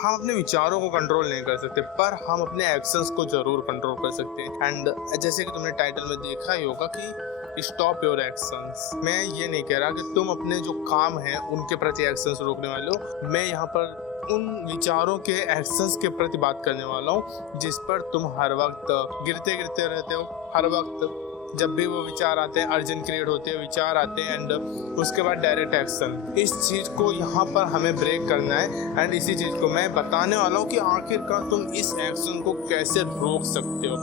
हम अपने विचारों को कंट्रोल नहीं कर सकते, पर हम अपने एक्शंस को जरूर कंट्रोल कर सकते हैं। एंड जैसे कि तुमने टाइटल में देखा ही होगा कि स्टॉप योर एक्शंस। मैं ये नहीं कह रहा कि तुम अपने जो काम है उनके प्रति एक्शंस रोकने वाले हो, मैं यहाँ पर उन विचारों के एक्शंस के प्रति बात करने वाला हूँ जिस पर तुम हर वक्त गिरते गिरते रहते हो। हर वक्त जब भी वो विचार आते हैं, अर्जेंट क्रिएट होते हैं, विचार आते हैं एंड उसके बाद डायरेक्ट एक्शन। इस चीज़ को यहाँ पर हमें ब्रेक करना है एंड इसी चीज़ को मैं बताने वाला हूँ कि आखिरकार तुम इस एक्शन को कैसे रोक सकते हो,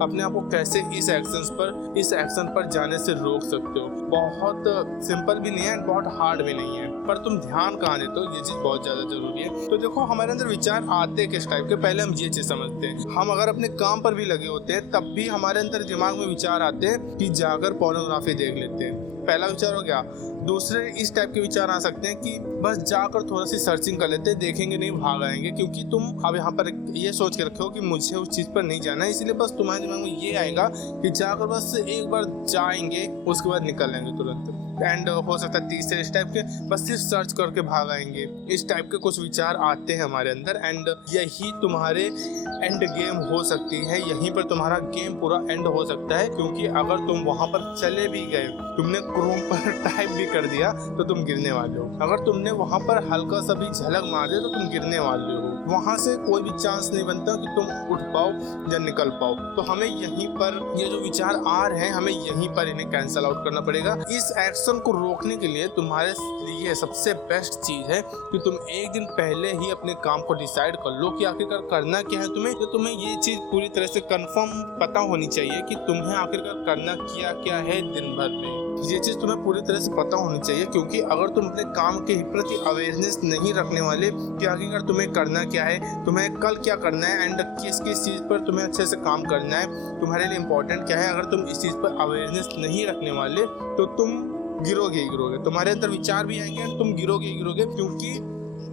अपने आप को कैसे इस एक्शन पर जाने से रोक सकते हो। बहुत सिंपल भी नहीं है, बहुत हार्ड भी नहीं है, पर तुम ध्यान कहाँ देते हो ये चीज़ बहुत ज़्यादा जरूरी है। तो देखो, हमारे अंदर विचार आते किस टाइप के, पहले हम ये चीज़ समझते हैं। हम अगर अपने काम पर भी लगे होते हैं तब भी हमारे अंदर दिमाग में विचार आते हैं कि जाकर पोर्नोग्राफी देख लेते हैं, पहला विचार हो गया। दूसरे इस टाइप के विचार आ सकते हैं कि बस जाकर थोड़ा सी सर्चिंग कर लेते हैं, देखेंगे नहीं, भाग आएंगे, क्योंकि तुम अब यहाँ पर ये सोच के रखे हो कि मुझे उस चीज़ पर नहीं जाना है, इसलिए बस तुम्हारे दिमाग में ये आएगा कि जाकर बस एक बार जाएंगे, उसके बाद निकल आएंगे तुरंत। एंड हो सकता है तीसरे इस टाइप के बस सिर्फ सर्च करके भाग आएंगे। इस टाइप के कुछ विचार आते हैं हमारे अंदर एंड यही तुम्हारे एंड गेम हो सकती है, यहीं पर तुम्हारा गेम पूरा एंड हो सकता है। क्योंकि अगर तुम वहां पर चले भी गए, तुमने क्रोम पर टाइप भी कर दिया तो तुम गिरने वाले हो। अगर तुमने वहां पर हल्का सा भी झलक मार दिया तो तुम गिरने वाले हो। वहां से कोई भी चांस नहीं बनता कि तुम उठ पाओ या निकल पाओ। तो हमें यहीं पर ये जो विचार आ रहे हैं, हमें यहीं पर इन्हें कैंसल आउट करना पड़ेगा। इस एक्शन को रोकने के लिए तुम्हारे लिए सबसे बेस्ट चीज है कि तुम एक दिन पहले ही अपने काम को डिसाइड कर लो कि आखिरकार करना क्या है तुम्हें। तो तुम्हें ये चीज पूरी तरह से कंफर्म पता होनी चाहिए कि तुम्हें आखिरकार करना क्या है दिन भर में। ये चीज तुम्हें पूरी तरह से पता होनी चाहिए, क्योंकि अगर तुम अपने काम के प्रति अवेयरनेस नहीं रखने वाले कि आखिरकार तुम्हें करना क्या है, तुम्हें कल क्या करना है एंड किस किस चीज पर तुम्हें अच्छे से काम करना है, तुम्हारे लिए इम्पोर्टेंट क्या है, अगर तुम इस चीज पर अवेयरनेस नहीं रखने वाले तो तुम गिरोगे ही गिरोगे। तुम्हारे अंदर विचार भी आएंगे एंड तुम गिरोगे ही गिरोगे। क्योंकि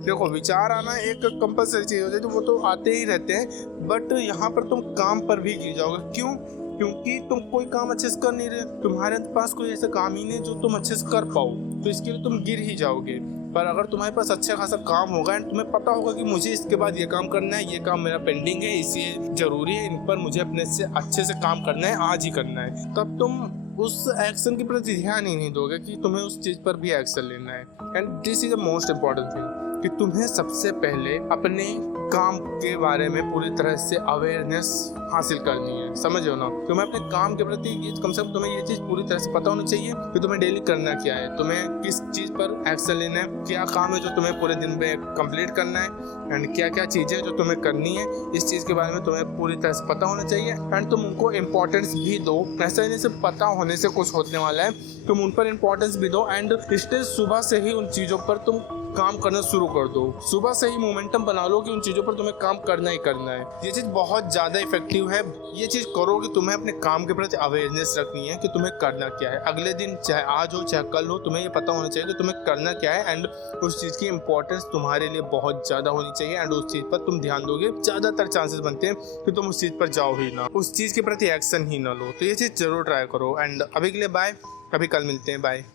देखो, विचार आना एक कंपलसरी चीज होती है, तो वो तो आते ही रहते हैं, बट यहाँ पर तुम काम पर भी गिर जाओगे। क्यों? क्योंकि तुम कोई काम अच्छे से कर नहीं रहे, तुम्हारे पास कोई ऐसा काम ही नहीं जो तुम अच्छे से कर पाओ, तो इसके लिए तुम गिर ही जाओगे। पर अगर तुम्हारे पास अच्छा खासा काम होगा एंड तुम्हें पता होगा कि मुझे इसके बाद ये काम करना है, ये काम मेरा पेंडिंग है, इसलिए जरूरी है, इन पर मुझे अपने से अच्छे से काम करना है, आज ही करना है, तब तुम उस एक्शन के प्रति ध्यान ही नहीं दोगे कि तुम्हें उस चीज पर भी एक्शन लेना है। And this is the most important thing कि तुम्हें सबसे पहले अपने काम के बारे में पूरी तरह से अवेयरनेस हासिल करनी है। समझ हो ना? तुम्हें अपने काम के प्रति ये कम से कम तुम्हें ये चीज पूरी तरह से पता होनी चाहिए कि तुम्हें डेली करना क्या है, तुम्हें किस चीज पर एक्शन लेना है, क्या काम है जो तुम्हें पूरे दिन में कंप्लीट करना है एंड क्या क्या चीजें जो तुम्हें करनी है, इस चीज के बारे में तुम्हें पूरी तरह से पता होना चाहिए। एंड तुम उनको इम्पोर्टेंस भी दो। ऐसा नहीं से पता होने से कुछ होने वाला है, तुम उन पर इम्पोर्टेंस भी दो एंड इसलिए सुबह से ही उन चीजों पर तुम काम करना शुरू कर दो। सुबह से ही मोमेंटम बना लो कि उन चीज़ों पर तुम्हें काम करना ही करना है। ये चीज़ बहुत ज़्यादा इफेक्टिव है। ये चीज़ करो कि तुम्हें अपने काम के प्रति अवेयरनेस रखनी है कि तुम्हें करना क्या है। अगले दिन चाहे आज हो चाहे कल हो, तुम्हें ये पता होना चाहिए कि तुम्हें करना क्या है एंड उस चीज़ की इंपॉर्टेंस तुम्हारे लिए बहुत ज़्यादा होनी चाहिए एंड उस चीज़ पर तुम ध्यान दोगे, ज़्यादातर चांसेस बनते हैं कि तुम उस चीज़ पर जाओ ही ना, उस चीज़ के प्रति एक्शन ही ना लो। तो ये चीज़ जरूर ट्राई करो एंड अभी के लिए बाय, अभी कल मिलते हैं, बाय।